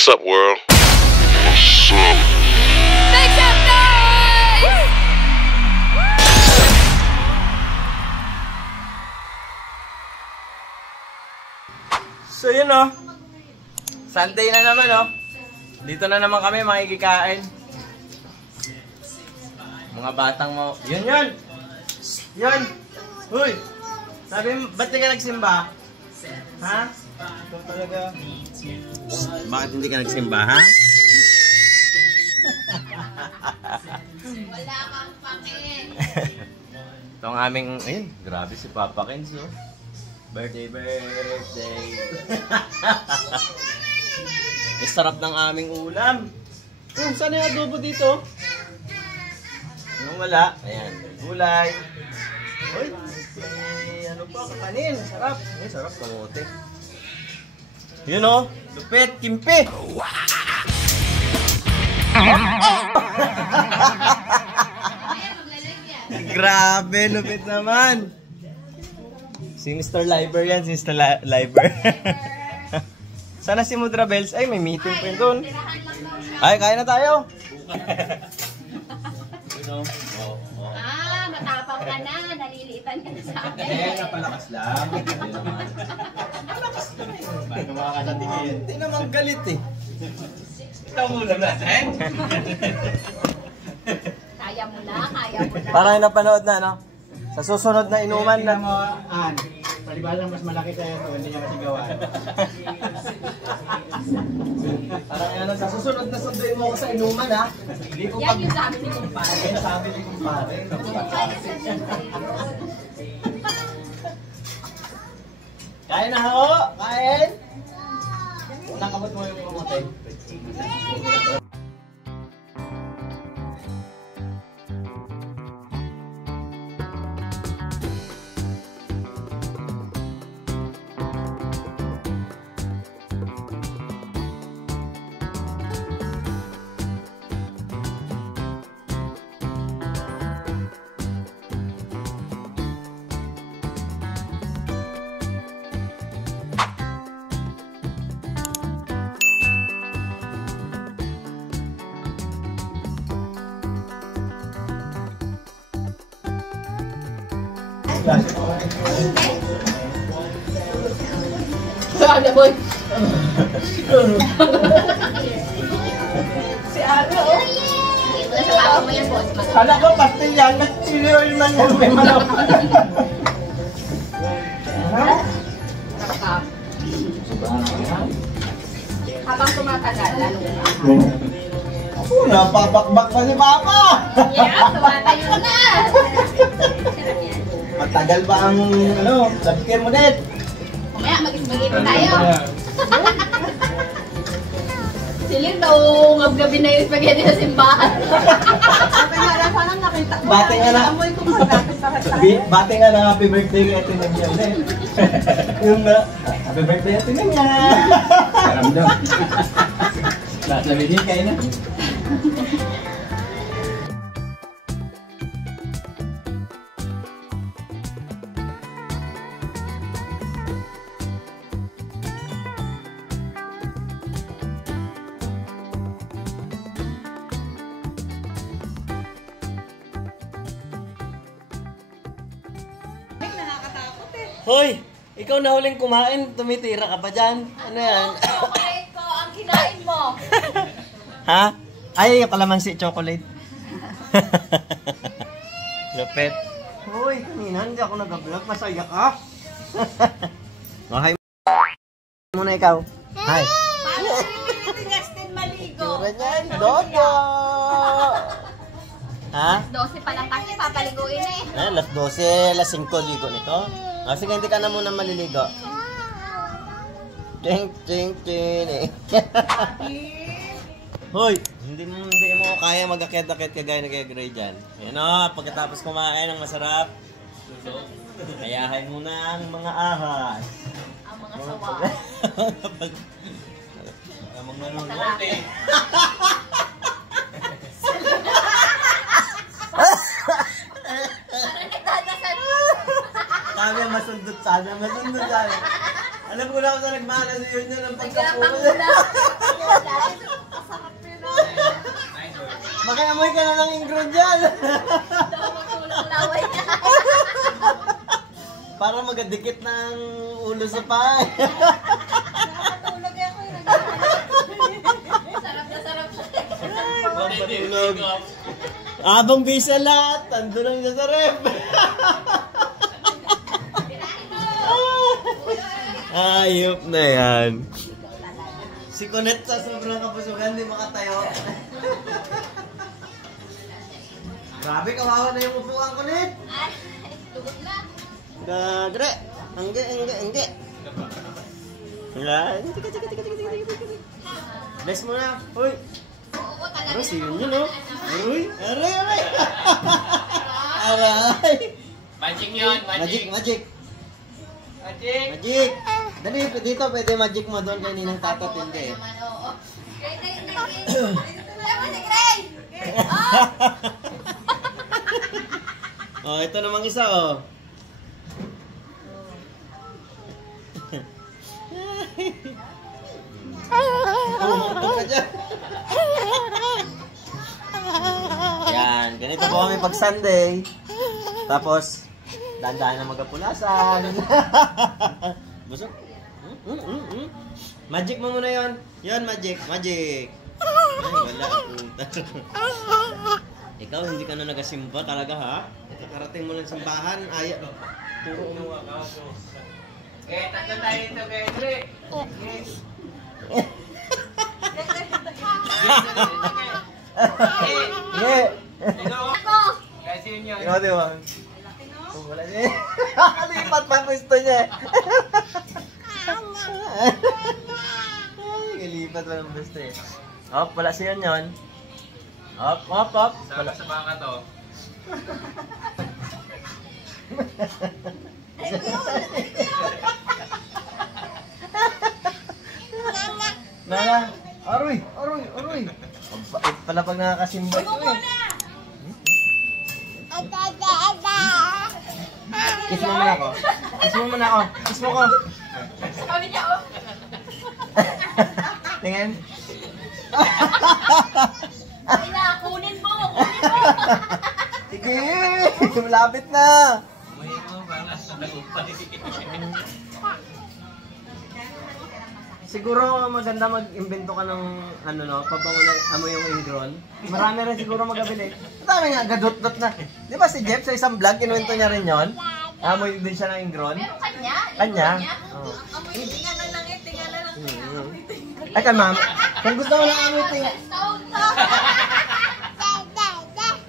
What's up, world? What's up? Make some noise! So yun o. Sunday na naman o. Dito na naman kami makikikain. Mga batang mo. Yun yun! Yun! Uy! Sabi mo, ba't di ka nagsimba? Ha? Ito talaga. Bakit hindi ka nagsimba, ha? Wala kang pake. Ito ang aming, ayun, grabe si Papa Kenz, oh. Birthday. Ang sarap ng aming ulam. Saan yung adobo dito? Anong wala? Ayan, gulay. Uy, ano pa, kakanin. Sarap. Ay, sarap, kamote. Yun oh, lupit, kimpi. Grabe, lupit naman. Si Mr. Liber yan, si Mr. Liber. Sana si Mudra Bells. Ay, may meeting pa yun doon. Ay, kain na tayo. Matapang ka na. Naliliitan ka na sa akin. Napalakas lang. Napalakas lang. Bago makakasatingin. Hindi naman galit eh. Ikaw muna natin. Kaya mo na. Parang yung napanood na, no? Sa susunod na inuman na. Palibasa mas malaki sa'yo ito, hindi niya masigawan. Parang ano, sa susunod na sunduin mo ako sa inuman, ha? Hindi ko yan yung sabi ni kumpare. Yan sabi ni kumpare. Kain na ho! Kain! Nakabot mo yung kamote. Ano boy? Si Ano oh. Dito na sa papa mo yan boss. Kala ko pastil yan, mas siliw man yan, may manok. Nakakap. Habang tumatagal, lalo na. Napabakbak pa si Papa! Yeah, tumatayo na! Matagal ba ang, ano, sabihin mo din? Mamaya, mag-isbagay tayo. Siling daw, ngab-gabi na yung spaghetti sa simbahan. Bate nga na. Bate nga na happy birthday kay Ate Nanya. Yung na, happy birthday Ate Nanya. Karamdam. Nasa video kayo na. Hoy, ikaw na huling kumain, tumitira ka pa dyan. Ano yan? Chocolate ko ang kinain mo. Ha? Ay, kalamansi chocolate. Lupit. Hoy, kanina hindi ako nag-vlog. Masaya ka. Oh, hi. Muna ikaw. Hi. Paano rin Justin maligo? Tura dyan, Dodo. Ha? 12 pa lang kasi papaliguin eh. Alas 12, alas 5 ligo nito. Ah, sige, hindi ka na muna maliligo. Ting. Hoy, hindi mo kaya mag-akit-akit kagaya na kay Gray dyan. Yan o, pagkatapos kumain ng masarap, ayahin mo na ang mga ahas. Ang mga sawa. Ang mga nunod eh. Sabi masundot sana, masundot sana. Alam ko na ako sa nagmana sa yun yun ang pagkapulo. magadikit ng ulo sa paa. Nakatulog ako yung sarap na sarap siya. Pampatulog. Abang bisa lahat, ando lang siya sa ref. Ayop na yan. Si Kunet sa sobrang kapusugan, di makatayo. Grabe, kawawa na yung upuan, Kunet. Ay, tugod na. Gagre. Angge. Nga. Bless mo na. Uy. Oo, talaga. Aray, siyon yun, oh. Aray. Aray. Magic yun, Magic. Dali, dito pwede magic mo doon kay Ninang Tatot, hindi eh. Oo. Gray. Alam mo si Gray! Oh, ito namang isa, oh. Umutok ka dyan. Yan, ganito po kami pag Sunday. Tapos, dahan-dahan na magapunasan. Busog. Magic mo muna yon. Yon, magic. Ay, wala. Ikaw, hindi ka na nagasimba talaga, ha? Kakarating mo lang simbahan. Puro umuha ka. Tatlo tayo ito, Pedro. Yeah. Ako! Kasi yun yun. Ikaw, di ba? Oh, wala niya. Lipat pa gusto niya. Ay, lipat pa ng gusto eh. Hop, wala siya yun. Hop. Sama sa baka to. Nana, aroy. Ang bait pala pag nakakasimba ito eh. Kiss mo muna ako. Kiss mo ko. Sabi niya, oh. Tingin. Ay na, kunin mo. Sige, malapit na. May mo, baka sa tagumpay. Siguro maganda mag-imbento ka ng pabango na amoy yung ingron. Marami rin siguro magabili. Marami nga, gadot-dot na. Di ba si Jeff sa isang vlog, kinuwento niya rin yon? Amoy din siya ng ingron. Pero kanya? Kanya? Oo. Amoy, tingnan na lang. Ay, kay ma'am, kung gusto mo ng amoy tinga,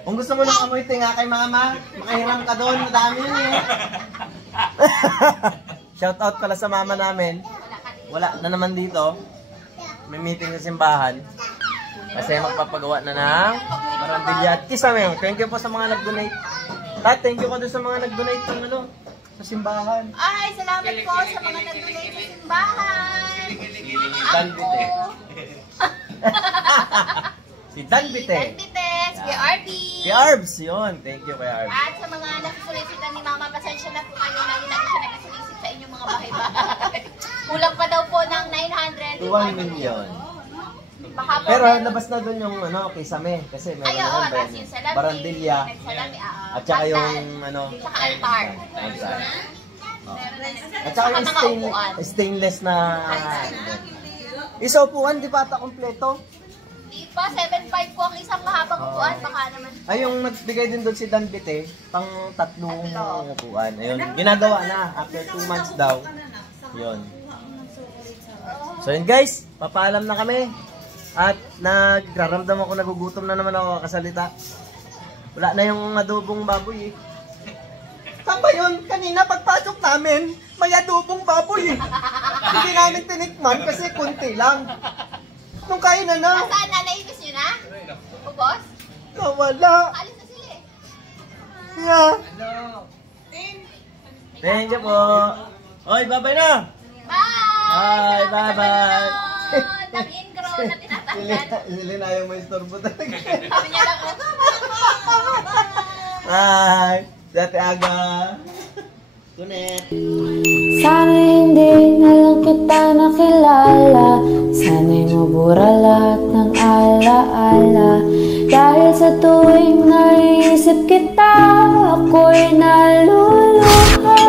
kung gusto mo ng amoy tinga kay mama, makahiram ka doon, madami yun eh. Shout out pala sa mama namin. Wala na naman dito. May meeting sa simbahan. Kasi magpapagawa na ng marandilya. At kisa mo, thank you po sa mga nag-donate. Thank you ko doon sa mga nag-donate ng sa simbahan. Ay, salamat po sa mga nag-donate sa simbahan. Dan Bite. Si Dan Bite. Dan Bites, kay RB. Kay Arbs, yun. Thank you kay Arbs. At sa mga nagsusulisitan ni Mama, pasensya na po kayo. Lagi namin siya nagsusulisit sa inyong mga bahay-bahay. Kulang pa daw po ng 900. 1 million. Baka po Pero meron- labas na doon yung kisame. Kasi meron Ay, oo, naman tapos yung salami. barandilya. Nagsalami, At saka pantal, yung Tsaka altar. altar. At saka yung Saka mga upuan. stainless na isa upuan, di ba ata kompleto? Di pa, 7.5 po ang isang mahabang upuan. Baka naman. Ay, yung nagbigay din doon si Dan Bite, pang 3 upuan. Ayun, ginagawa na. After 2 months daw. Yun. So yun guys, papaalam na kami. At nagraramdam ako, nagugutom na naman ako kasalita. Wala na yung adobong baboy eh. Saan ba yun? Kanina pagpasok namin, may adobong baboy eh. Hindi namin tinikman kasi kunti lang. Nung kain na na, Saan na? Naibis nyo na? Ubos? nawala. Alis na sila eh. Yeah. Thank you po. Oy, bye-bye na. Bye! Bye-bye. Nag-ingro na tinatanggal. Silin ayaw mo istorbo talaga. Sabi niya lang, Hi! Dati aga. Kunet. Sana hindi na lang kita nakilala. Sana'y mabura lahat ng alaala. Dahil sa tuwing naiisip kita, ako'y naluluha.